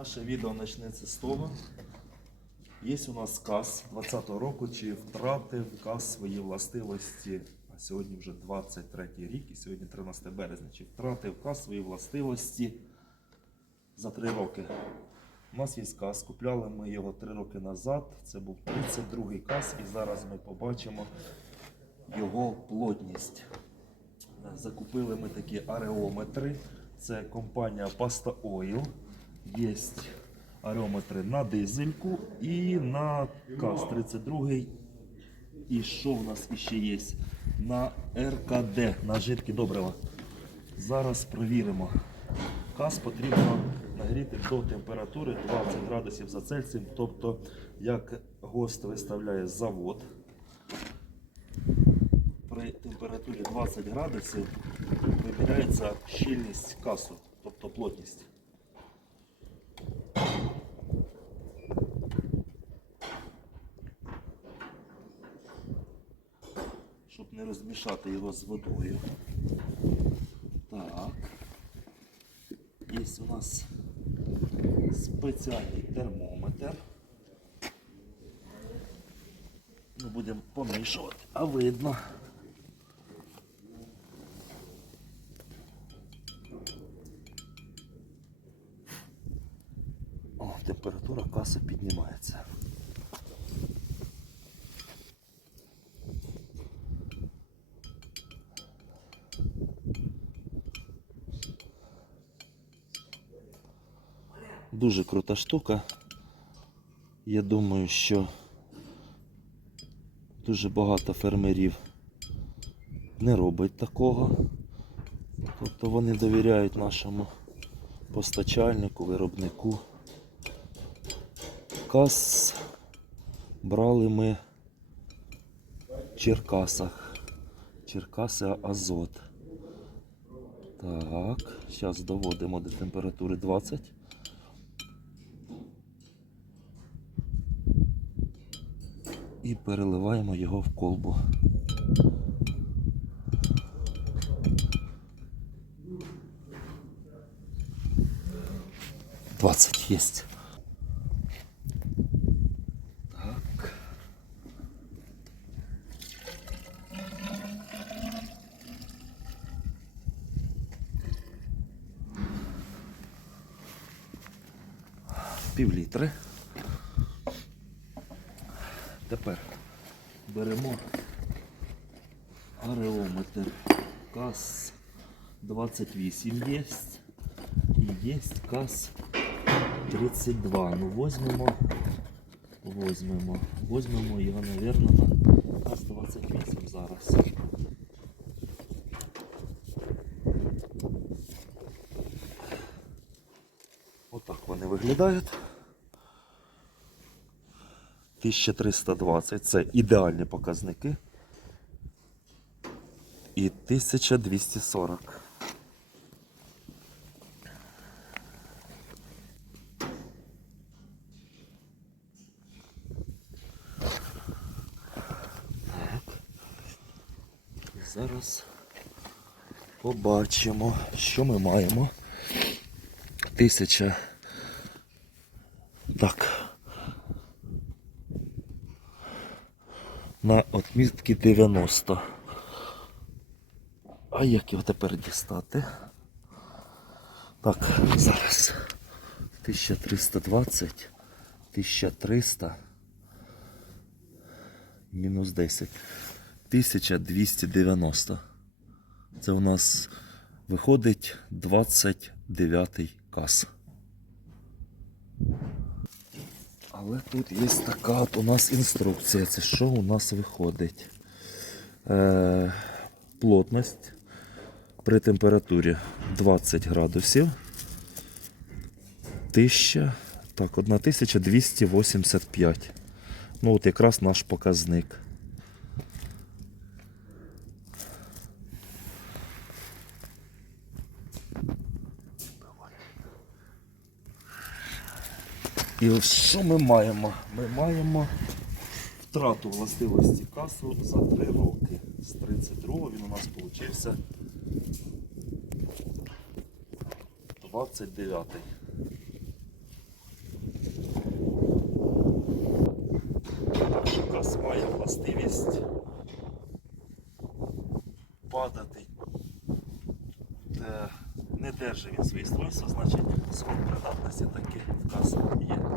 відео почнеться з того. Є у нас каз 20-го року, чи втратив каз свої властивості. А сьогодні вже 23 рік, і сьогодні 13 березня. Чи втратив каз свої властивості за 3 роки. У нас є каз, купляли ми його 3 роки назад. Це був 32-й каз, і зараз ми побачимо його плотність. Закупили ми такі ареометри. Це компанія Pasta Oil. Є ареометри на дизельку і на КАЗ-32. І що в нас іще є? На РКД, на жидкі добрива. Зараз провіримо. КАЗ потрібно нагріти до температури 20 градусів за Цельсієм. Тобто, як ГОСТ виставляє завод, при температурі 20 градусів виміряється щільність касу, тобто плотність. Не розмішати його з водою. Так. Є у нас спеціальний термометр. Ми будемо помішувати, а видно. О, температура каси піднімається. Дуже крута штука. Я думаю, що дуже багато фермерів не робить такого. Тобто вони довіряють нашому постачальнику, виробнику. Каз брали ми в Черкасах. Черкаси Азот. Так, зараз доводимо до температури 20. І переливаємо його в колбу. Двадцать есть. Так. Пів. Тепер беремо ареометр. КАЗ 28 є. І є КАЗ 32. Ну возьмемо, возьмемо, возьмемо його, мабуть, на КАЗ 28 зараз. Отак вони виглядають. 1320 це ідеальні показники. І 1240. Так. І зараз побачимо, що ми маємо. Тисяча. Так. На отмітки 90. А як його тепер дістати? Так, зараз. 1320, 1300, мінус 10. 1290. Це у нас виходить 29 кас. Але тут є така от у нас інструкція. Це що у нас виходить? Е, плотність при температурі 20 градусів. 1000, так, 1285. Ну от якраз наш показник. І ось що ми маємо? Ми маємо втрату властивості касу за 3 роки. З 32 він у нас получився 29. падати. Е, Не держить він свої свойства, значить срок придатності таки вказ є.